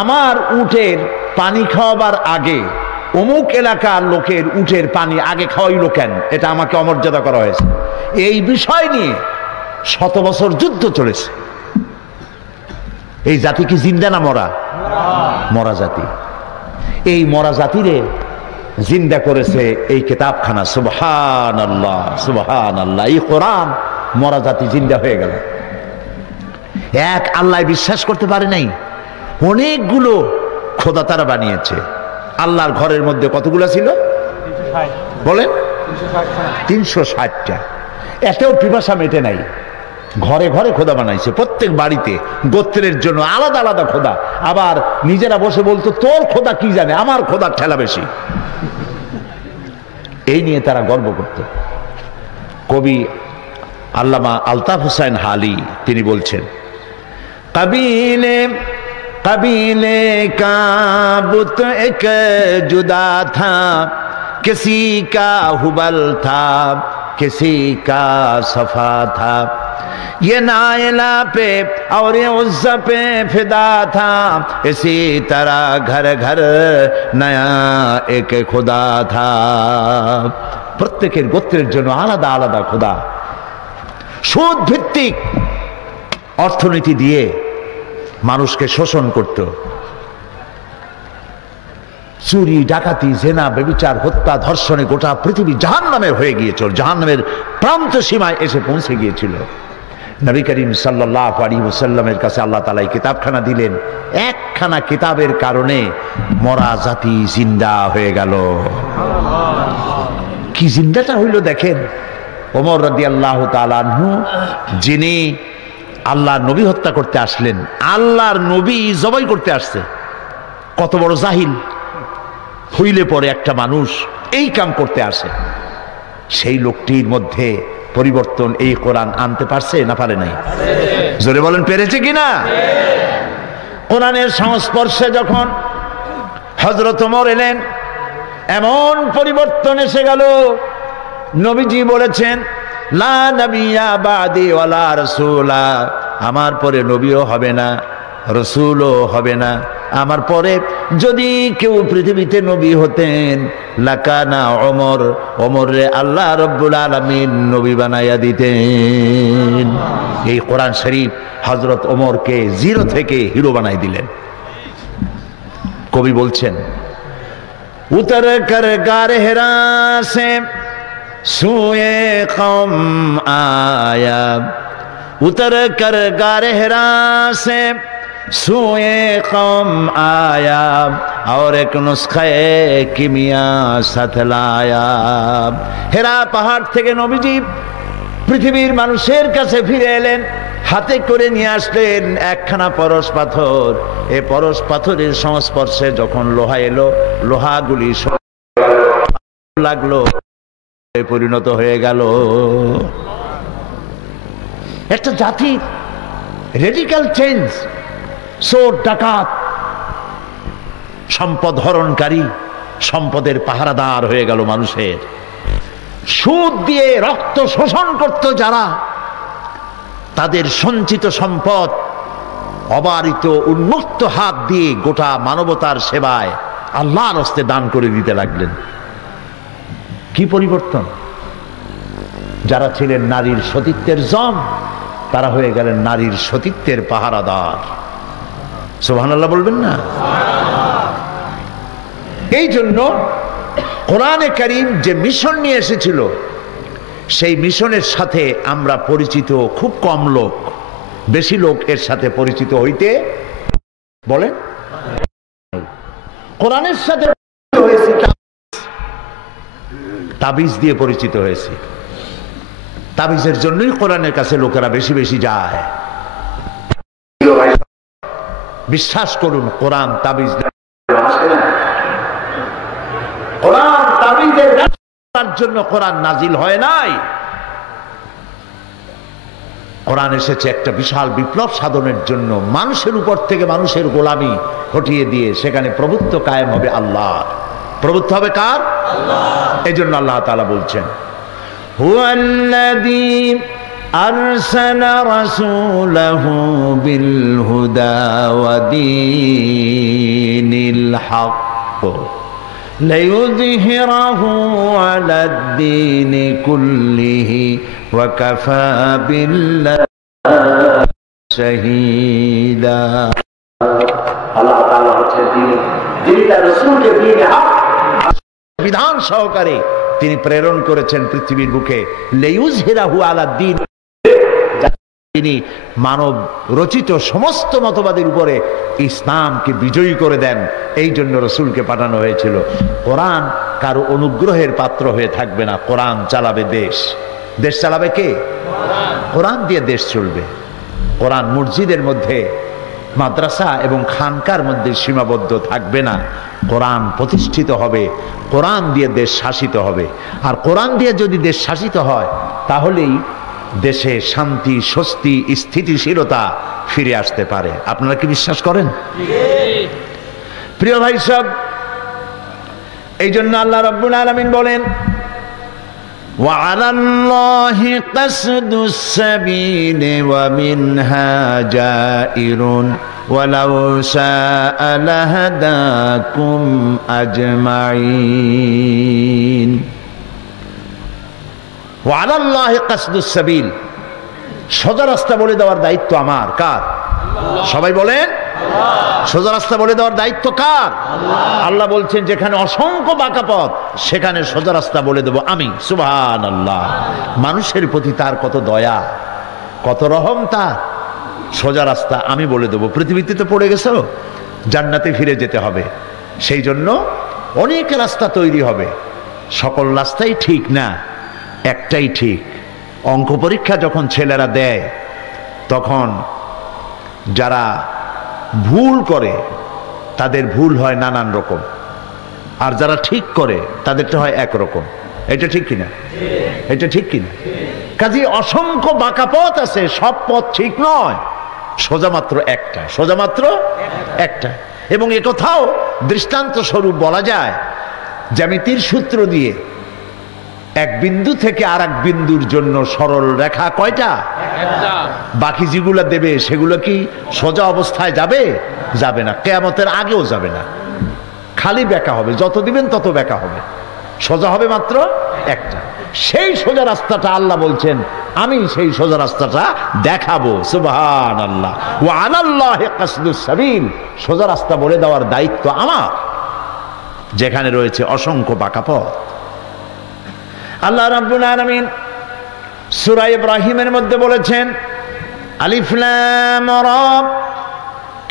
আমার উটের পানি খাওয়াবার আগে অমুক এলাকার লোকের উটের পানি আগে খাওয়াইলো কেন, এটা আমাকে অমর্যাদা করা হয়েছে। এই বিষয় নিয়ে 100 বছর যুদ্ধ চলেছে। এই জাতি কি জিন্দা না মরা? মরা জাতি। এই মরা জাতিরে জিন্দা করেছে এই কিতাবখানা। সুবহানাল্লাহ, সুবহানাল্লাহ। এই কোরআন মরা জাতি জিন্দা হয়ে গেল। এক আল্লাহ বিশ্বাস করতে পারে নাই, অনেকগুলো খোদা তারা বানিয়েছে। আল্লাহর ঘরের মধ্যে কতগুলো ছিল বলেন? 360টা। এতেও পিপাসা মেটে নাই। ঘরে ঘরে খোদা বানাইছে, প্রত্যেক বাড়িতে গোত্রের জন্য আলাদা আলাদা খোদা। আবার নিজেরা বসে বলতো তোর খোদা কি জানে, আমার খোদার ঠেলা বেশি। এই নিয়ে তারা গর্ব করত। কবি আল্লামা আলতাফ হুসাইন হালি তিনি বলছেন, কবিলে कबीले का बुत एक जुदा था, किसी का हुबल था, किसी का सफा था, ये नाइला पे और ये उज़्ज़ा पे फिदा था, इसी तरह घर घर नया एक खुदा था। प्रत्येकेर गोत्रेर जन्य आलादा आलादा खुदा। সুদ ভিত্তিক অর্থনীতি দিয়ে মানুষকে শোষণ করত। চুরি, ডাকাতি, জেনা, ব্যভিচার, হত্যা, ধর্ষণে গোটা পৃথিবী জাহান্নামের হয়ে গিয়েছিল, জাহান্নামের প্রান্ত সীমায় এসে পৌঁছে গিয়েছিল। নবী করিম সাল্লাল্লাহু আলাইহি ওয়াসাল্লামের কাছে আল্লাহ তাআলা এই কিতাবখানা দিলেন। একখানা কিতাবের কারণে মরা জাতি জিন্দা হয়ে গেল। কি জিন্দাটা হইল দেখেন। ওমর রাদিয়াল্লাহু তাআলা আনহু, যিনি আল্লাহর নবী হত্যা করতে আসলেন, আল্লাহর নবী জবাই করতে আসছে। কত বড় জাহিল হইলে পরে একটা মানুষ এই কাম করতে আসে। সেই লোকটির মধ্যে পরিবর্তন এই কোরআন আনতে পারছে না পারে নাই? জোরে বলেন, পেরেছে কিনা? কোরআনের সংস্পর্শে যখন হযরত ওমর এলেন, এমন পরিবর্তন এসে গেল। নবীজি বলেছেন, লা নবিয়্যা বাদি ওয়ালা রাসূলা, আমার পরে নবীও হবে না, রসুলও হবে না। আমার পরে যদি কেউ পৃথিবীতে নবী হতেন, লাকানা ওমর, ওমরে আল্লাহ রব্বুল আলামিন নবী বানাইয়া দিতেন। এই কোরআন শরীফ হযরত ওমরকে জিরো থেকে হিরো বানাই দিলেন। কবি বলছেন, উতর কর গারে হেরা সে सूए कौम आया, उतर कर गारे हिरा से सूए कौम आया, और एक नुस्खे किमिया साथ लाया। হেরা পাহাড় থেকে নবীজি পৃথিবীর মানুষের কাছে ফিরে এলেন। হাতে করে নিয়ে আসলেন একখানা পরশ পাথর। এই পরশ পাথরের সংস্পর্শে যখন লোহা এলো, লোহাগুলি লাগলো, পরিণত হয়ে গেল। একটা জাতির রেডিক্যাল চেঞ্জ। চোর, ডাকাত, সম্পদ হরণকারী, সম্পদের পাহারাদার হয়ে গেল মানুষের। সুদ দিয়ে রক্ত শোষণ করত যারা, তাদের সঞ্চিত সম্পদ অবারিত উন্মুক্ত হাত দিয়ে গোটা মানবতার সেবায় আল্লাহর হস্তে দান করে দিতে লাগলেন। কি পরিবর্তন! যারা ছিলেন নারীর সতীত্বের জম, তারা হয়ে গেলেন নারীর সতীত্বের পাহারাদার। সুবহানাল্লাহ বলবেন না? এই জন্য কোরআনে কারীম যে মিশন নিয়ে এসেছিল, সেই মিশনের সাথে আমরা পরিচিত খুব কম লোক। বেশি লোক এর সাথে পরিচিত হইতে বলেন। কোরআনের সাথে তাবিজ দিয়ে পরিচিত হয়েছে। তাবিজের জন্যই কোরআনের কাছে লোকেরা বেশি বেশি যায়। বিশ্বাস করুন, কোরআন তাবিজ তাবিজের জন্য কোরআন নাজিল হয় নাই। কোরআন এসেছে একটা বিশাল বিপ্লব সাধনের জন্য। মানুষের উপর থেকে মানুষের গোলামি হটিয়ে দিয়ে সেখানে প্রভুত্ব কায়েম হবে আল্লাহর। প্রভুত্ব হবে কার? আল্লাহ। এই জন্য আল্লাহ তাআলা বলছেন, হুয়াল্লাযী أرسل رسوله بالهدى ودين الحق ليظهره على الدين كله وكفى بالله شهيدا আল্লাহ তাআলা হচ্ছেন যিনি তার রাসূলকে দ্বীনে হক বিধান সহকারে তিনি প্রেরণ করেছেন পৃথিবীর বুকে লিইয়ুযহিরাহু আলা দ্বীন, তিনি মানব রচিত সমস্ত মতবাদের উপরে ইসলামকে বিজয়ী করে দেন। এই জন্য রাসূলকে পাঠানো হয়েছিল। কোরআন কারো অনুগ্রহের পাত্র হয়ে থাকবে না। কোরআন চালাবে দেশ। দেশ চালাবে কে? কোরআন দিয়ে দেশ চলবে। কোরআন মসজিদের মধ্যে, মাদ্রাসা এবং খানকার মধ্যে সীমাবদ্ধ থাকবে না। কোরআন প্রতিষ্ঠিত হবে, কোরআন দিয়ে দেশ শাসিত হবে। আর কোরআন দিয়ে যদি দেশ শাসিত হয় তাহলেই দেশে শান্তি, স্বস্তি, স্থিতিশীলতা ফিরে আসতে পারে। আপনারা কি বিশ্বাস করেন? প্রিয় ভাই সব, এই জন্য আল্লাহ রাব্বুল আলামিন বলেন وعلى الله قصد السبيل ومنها جائر ولو شاء لهداكم أجمعين وعلى الله قصد السبيل, সোজা রাস্তা বলে দেওয়ার দায়িত্ব আমার। কার? সবাই বলেন। সোজা রাস্তা বলে দেওয়ার দায়িত্ব কার? আল্লাহ বলছেন যেখানে অসংখ্য বাঁকা পথ সেখানে সোজা রাস্তা বলে দেব আমি। সুবহানাল্লাহ। মানুষের প্রতি তার কত দয়া, কত রহম তার। সোজা রাস্তা আমি বলে দেব। পৃথিবীতে তো পড়ে গেছো, জান্নাতে ফিরে যেতে হবে। সেই জন্য অনেক রাস্তা তৈরি হবে। সকল রাস্তাই ঠিক না, একটাই ঠিক। অঙ্ক পরীক্ষা যখন ছেলেরা দেয় তখন যারা ভুল করে তাদের ভুল হয় নানান রকম, আর যারা ঠিক করে তাদেরটা হয় একরকম। এটা ঠিক কিনা? এটা ঠিক কিনা? কাজে অসংখ্য বাঁকা পথ আছে, সব পথ ঠিক নয়। সোজা মাত্র একটা, সোজা মাত্র একটা। এবং একথাও দৃষ্টান্ত স্বরূপ বলা যায়, জ্যামিতির সূত্র দিয়ে এক বিন্দু থেকে আর এক বিন্দুর জন্য সরল রেখা কয়টা? বাকি যেগুলো দেবে সেগুলো কি সোজা অবস্থায় যাবে? যাবে না। কিয়ামতের আগেও যাবে না, খালি বেঁকা হবে। যত দিবেন তত বেঁকা হবে, সোজা হবে মাত্র একটা। সেই সোজা রাস্তাটা আল্লাহ বলছেন আমি সেই সোজা রাস্তাটা দেখাবো। সুবহানাল্লাহ। ওয়া আলাল্লাহি কাসদুস সাবিল, সোজা রাস্তা বলে দেওয়ার দায়িত্ব আমার, যেখানে রয়েছে অসংখ্য বাঁকা পথ। আল্লাহ রাব্বুল আলামিন সূরা ইব্রাহিমের মধ্যে বলেছেন আলিফ লাম রা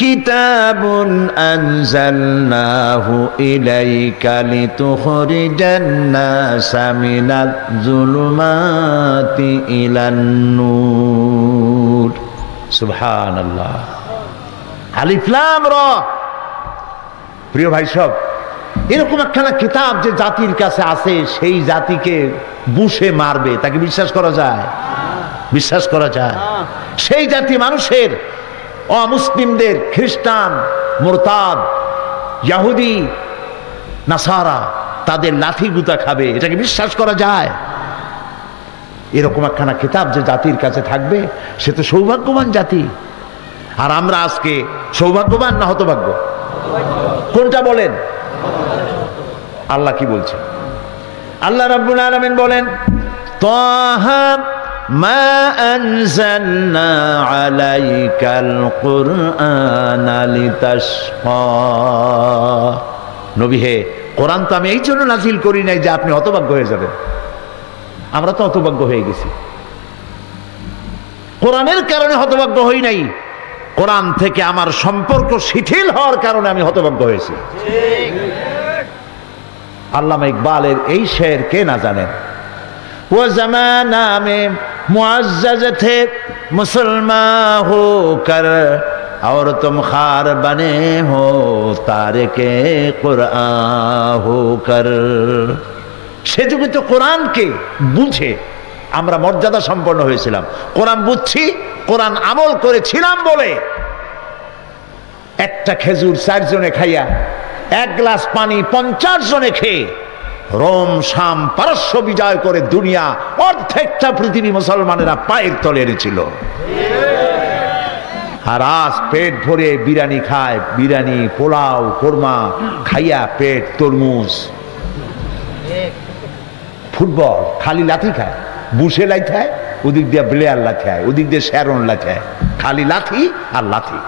কিতাবুন আনজালনাহু ইলাইকা লিতুখরিজান নাসা মিনাজ যুলুমাতি ইলান নূর। সুবহানাল্লাহ। আলিফ লাম রা। প্রিয় ভাই সব, এরকম একখানা কিতাব যে জাতির কাছে আছে, সেই জাতিকে বুশে মারবে, তাকে বিশ্বাস করা যায়? বিশ্বাস করা যায়? সেই জাতি মানুষের, অমুসলিমদের, খ্রিস্টান, মুরতাদ, ইহুদি, নাসারা, তাদের লাঠি গুতা খাবে, এটাকে বিশ্বাস করা যায়? এরকম একখানা কিতাব যে জাতির কাছে থাকবে, সে তো সৌভাগ্যবান জাতি। আর আমরা আজকে সৌভাগ্যবান না হতভাগ্য? কোনটা বলেন? আল্লাহ কি বলছে? আল্লাহ রাব্বুল আলামিন বলেন তাহা মা আনজালনা আলাইকাল কুরআনা লিতাশকা। নবী হে, কোরআন তো আমি এই জন্য নাজিল করি নাই যে আপনি হতভাগ্য হয়ে যাবেন। আমরা তো হতভাগ্য হয়ে গেছি। কোরআনের কারণে হতভাগ্য হই নাই, কোরআন থেকে আমার সম্পর্ক শিথিল হওয়ার কারণে আমি হতভাগ্য হয়েছি। আল্লামা ইকবালের এই শের কে না জানেন? वो ज़माना में मुअज़्ज़ज़ थे मुसलमान होकर और तुम खार बने हो तारिके कुरान होकर। সে যুগে তো কোরআনকে বুঝে আমরা মর্যাদা সম্পন্ন হয়েছিলাম। কোরআন বুঝছি, কোরআন আমল করেছিলাম বলে একটা খেজুর 4 জনে খাইয়া, 1 গ্লাস পানি 50 জনে খেয়ে রোম শাম পারস্য বিজয় করে দুনিয়া অর্ধেকটা পৃথিবী মুসলমানেরা পায়ের তলে এনেছিল। আর আজ পেট ভরে বিরিয়ানি খায়, বিরিয়ানি, পোলাও, কোরমা খাইয়া পেট, তরমুজ, ফুটবল, খালি লাথি খায়, বুসে লাথি খায়, ওদিক দিয়ে প্লেয়ার লাথি খায়, ওদিক দিয়ে শ্যারন লাথি খায়, খালি লাথি আর লাথি।